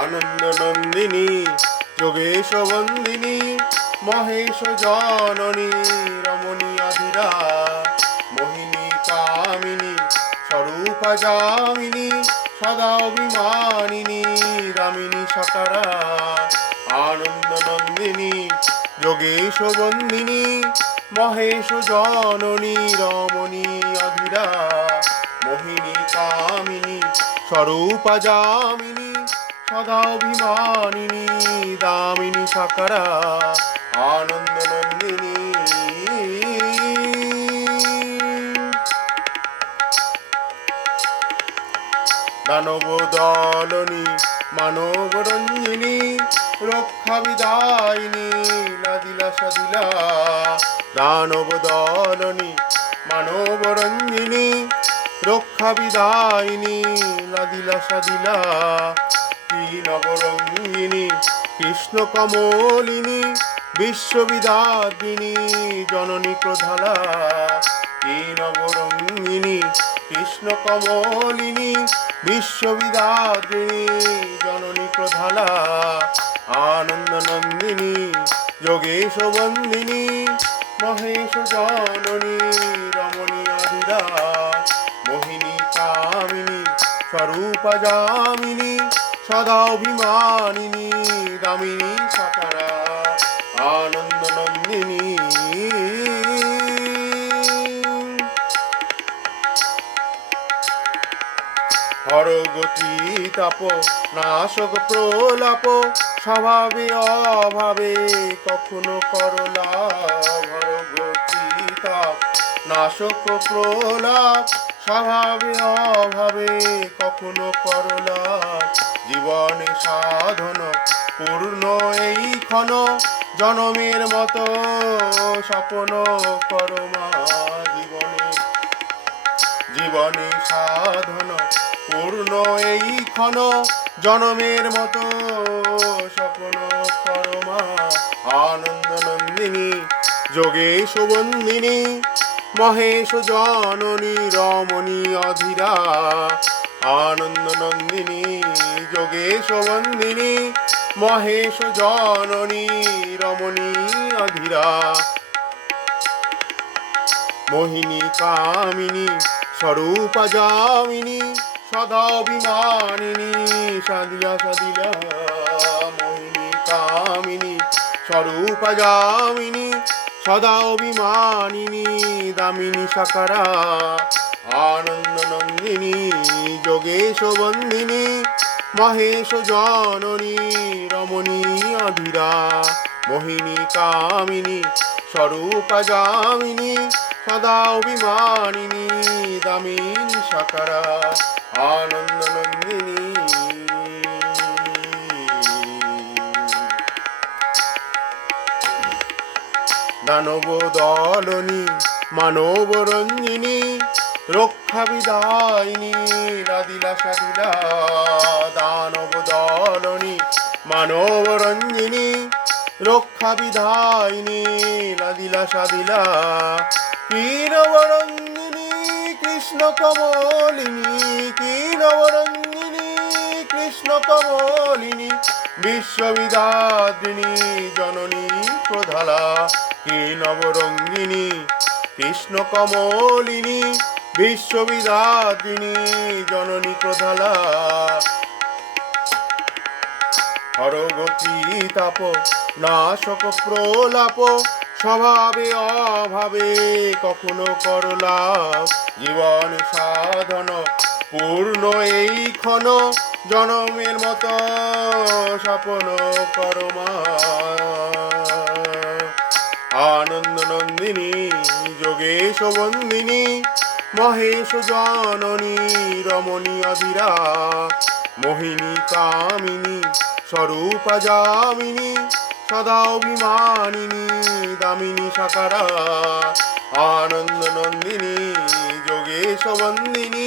আনন্দ নন্দিনী যোগেশ বন্দিনী মহেশ জননী রমণী অধীরা, মোহিনী কামিনী, স্বরূপা যামিনী, সদা অভিমানিনী দামিনী সকারা আনন্দ নন্দিনী যোগেশ বন্দিনী মহেশ জননী রমণী অধীরা, মোহিনী কামিনী, স্বরূপা যামিনী। সদা অভিমানিনী দামিনী সাকারা আনন্দ নন্দিনী দানব মানব রঞ্জিনী রক্ষা বিদায়িনী লাদিলা সাদিলা দানব দলনী মানব রঞ্জিনী রক্ষা বিদায়িনী লাদিলা সাদিলা নবরঙ্গিনী কৃষ্ণ কমলিনী বিশ্ববিদাদিনী জননী প্রধালা। কি নবরঙ্গিনী কৃষ্ণ কমলিনী বিশ্ববিদাদিনী জননী প্রধালা। আনন্দ নন্দিনী যোগেশ বন্দিনী মহেশ জননী রমণী অধীরা মোহিনী কামিনী, স্বরূপা অভিমানিনী, দামিনী সাকারা আনন্দ নন্দিনী। হরগতি তাপ, নাশক প্রলাপ, স্বভাবে অভাবে, কখনো করলা। হরগতি তাপ, নাশক প্রলাপ স্বভাবে অভাবে কখনো করলা জীবনে সাধন, পূর্ণ এই ক্ষণ জনমের মতো স্বপ্ন করমা জীবনে। জীবনে সাধন, পূর্ণ এই ক্ষণ জনমের মতো স্বপ্ন করমা আনন্দ নন্দিনী যোগেশ বন্দিনী মহেশ জননী রমণী অধীরা, আনন্দ নন্দিনী, যোগেশ বন্দিনী, মহেশ জননী রমণী অধীরা। মোহিনী কামিনী, স্বরূপা যামিনী, সদা অভিমানিনী সাদিয়া সাদিলা মোহিনী কামিনী, স্বরূপা যামিনী সদা অভিমানিনী দামিনী সাকারা, আনন্দ নন্দিনী, যোগেশ বন্দিনী, মহেশ জননী, রমণী অধীরা, মোহিনী কামিনী, স্বরূপা যামিনী, সদা অভিমানিনী দামিনী সাকারা, আনন্দ নন্দিনী দানব দলনী মানব রঞ্জিনী রক্ষা বিদায়িনী রাদিলা সাদিলা দানব দলনী মানব রঞ্জিনী রক্ষা বিধায়িনী লাদিলা সাদিলা কি নবরঙ্গিনী কৃষ্ণ কমলিনী কি কৃষ্ণ কমলিনী বিশ্ববিদাদিনী জননী প্রধালা কি নবরঙ্গিনী, কৃষ্ণ কমলিনী বিশ্ববিদাদিনী জননী প্রধালা। হরগতি তাপ নাশক প্রলাপ, স্বভাবে অভাবে কখনো করলাভ জীবন সাধন, পূর্ণ এই ক্ষণ, জনমের মতো স্বপ্ন করমা যোগেশ বন্দিনী, মহেশ জননী, রমণী অবিরা মোহিনী, কামিনী, স্বরূপ যামিনী, সদা অভিমানিনী, দামিনী সাকারা, আনন্দ নন্দিনী, যোগেশ বন্দিনী।